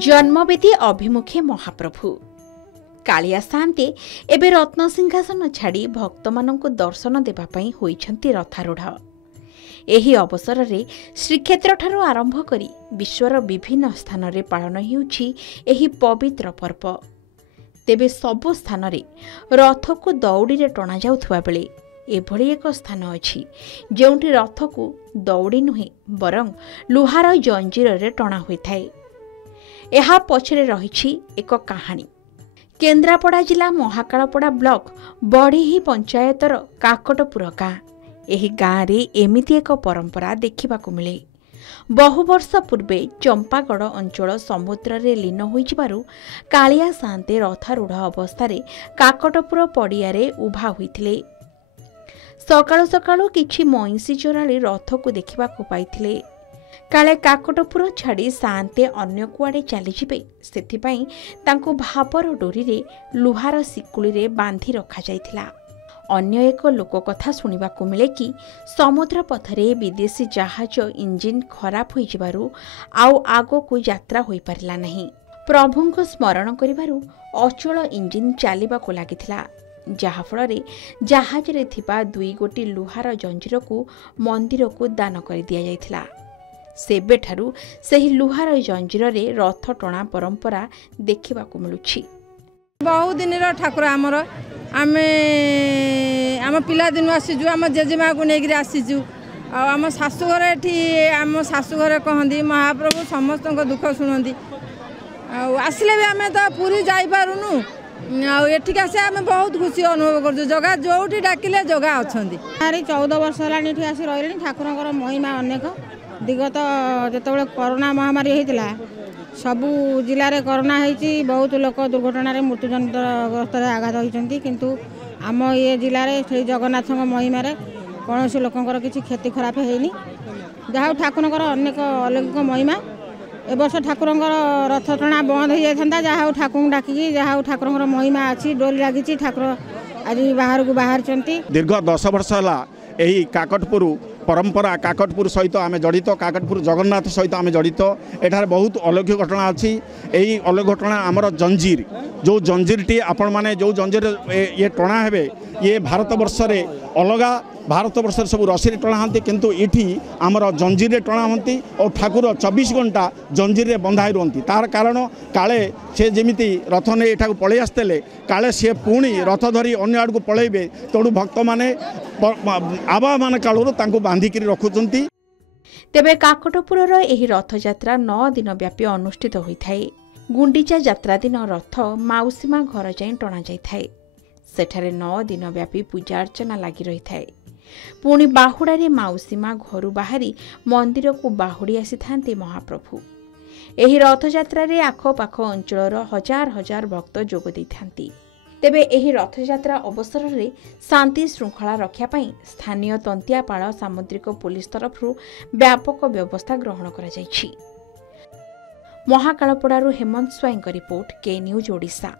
जन्मवेदी अभिमुखे महाप्रभु कालिया सान्ते एबे रत्नसिंहासन छाड़ी भक्त मानंकु दर्शन देवाई होइछन्ति रथारूढ़। एही अवसर रे श्रीक्षेत्र ठारू आरंभ करी विश्वर विभिन्न स्थान रे पालन हेउछि एही पवित्र पर्व। तेबे सबु स्थान रे रथ को दौड़ी रे टणा जाउथुवा बेले एभଳି एक स्थान अछि जेउठी रथ को दौड़ी नुहे बरं लुहार जंजीर रे टणा होइथाय। एहा पछरे रहिछि एक कहानी। केन्द्रापड़ा जिला महाकालपड़ा ब्लॉक बड़ीही पंचायतर काकटपुर गाँ। एही गाँ रे एमिति एक परंपरा देखिबाकु मिले। बहु वर्ष पूर्वे चंपागढ़ अंचल समुद्र रे लीन होइजिबारु कालिया सान्ते रथारूढ़ अवस्था काकटपुर पड़िया रे उभा होइथिले। सकाळु सकाळु किछि मईंसी चोराली रथ को देखिबाकु पाइथिले। काले काकटपुर छाड़ी सान्ते अन्य कुआड़े चलीजे से भावर डोरी रे लुहार सिकुली रे बांधी रखा जाइथिला। अन्य एक लोक कथा सुनिबाकु मिले कि समुद्र पथरे विदेशी जहाज इंजिन खराब होई जिबारु आउ आगो को यात्रा होई पारिला नहीं। प्रभुंको स्मरण करिबारु अचल इंजिन चलिबाकु लागिथिला, जहा फଳରେ जहाज रे थिबा 2 गोटी लुहार जंजीर को मंदिर को दान कर दिया जाइथिला। सेबेठारू सही लुहार जंजीर रे रथ टणा परंपरा देखिबाकु मिलुछि। बहुत दिन ठाकुर आमर आमे आम पिला दिन आसीजु, आम जेजेमा को नेगिरी आसीजु। आम शाशुघर एठी आम शाशुघर कहंदी महाप्रभु समस्त दुख शुणती। आसिले भी आमे तो पूरी जाई पारुनु। एठिक आसे आमे बहुत खुशी अनुभव करजु। जगह जोठी डाकिले जगह अछंदी। 14 वर्ष होला एठी आसी रहलेनी। ठाकुरଙ୍କର महिमा अनेक। दिगत जेतबेले कोरोना महामारी होइतिला सबु जिले में कोरोना होइछि, बहुत लोक दुर्घटना रे मृत्युजनित अवस्था आघात होइछन्ति, किंतु आम ये जिले में से जगन्नाथ महिमा रे कौन लोकंकर किछि क्षति खराब हेइनी। जहा ठाकुरଙ୍କର अनेक अलौकिक महिमा। ए वर्ष ठाकुरଙ୍କର रथ टणा बंद हो जाता। जहा ठाकुर डाकी जहा ठाकुरଙ୍କର महिमा अच्छी डोली लगी। ठाकुर आज बाहर को बाहर दीर्घ 10 वर्ष है यही काकटपुर परंपरा काकटपुर सहित आम जड़ित, काकटपुर जगन्नाथ सहित आम जड़ित। एठार बहुत अलौकिक घटना अच्छी। यही अलौकिक घटना आमर जंजीर जो जंजीरटी आपण माने जो जंजीर ये टणा हेबे ये भारत वर्ष रे अलगा। भारत वर्ष सब रसी टणा हाँ, किंतु इठी आमर जंजीर टणा हमें और ठाकुर 24 घंटा जंजीर बंधाई रुहति। तार कारण काले से जमीती रथ ने एठा पलि आसते काले सी पुणी रथ धरी अन्य आड़ को पलैबे, तेणु भक्त माने आबा मान कालू बांधिक रखुचंती। तेबे काकटपुरर एही रथ यात्रा 9 दिन व्यापी अनुष्ठित होइथाय। गुंडीचा यात्रा दिन रथ माउसीमा घर जाई टणा जाइथाय। सेठारे 9 दिन व्यापी पूजा अर्चना लगी रही थाए। पुणी बाहुड़े माउसीमा घर बाहरी मंदिर को बाहुड़ी आसी थांते महाप्रभु। एही रथ यात्रा रे आखपाख अंचलर हजार हजार भक्त जोग दै थांती। तेबे एही रथ यात्रा अवसर रे शांति श्रृंखला रक्षा पई स्थानीय तंतियापाड़ सामुद्रिक पुलिस तरफरु व्यापक व्यवस्था ग्रहण करा जायछि। महाकालपड़ारू हेमंत स्वाईंक रिपोर्ट, के न्यूज ओडिशा।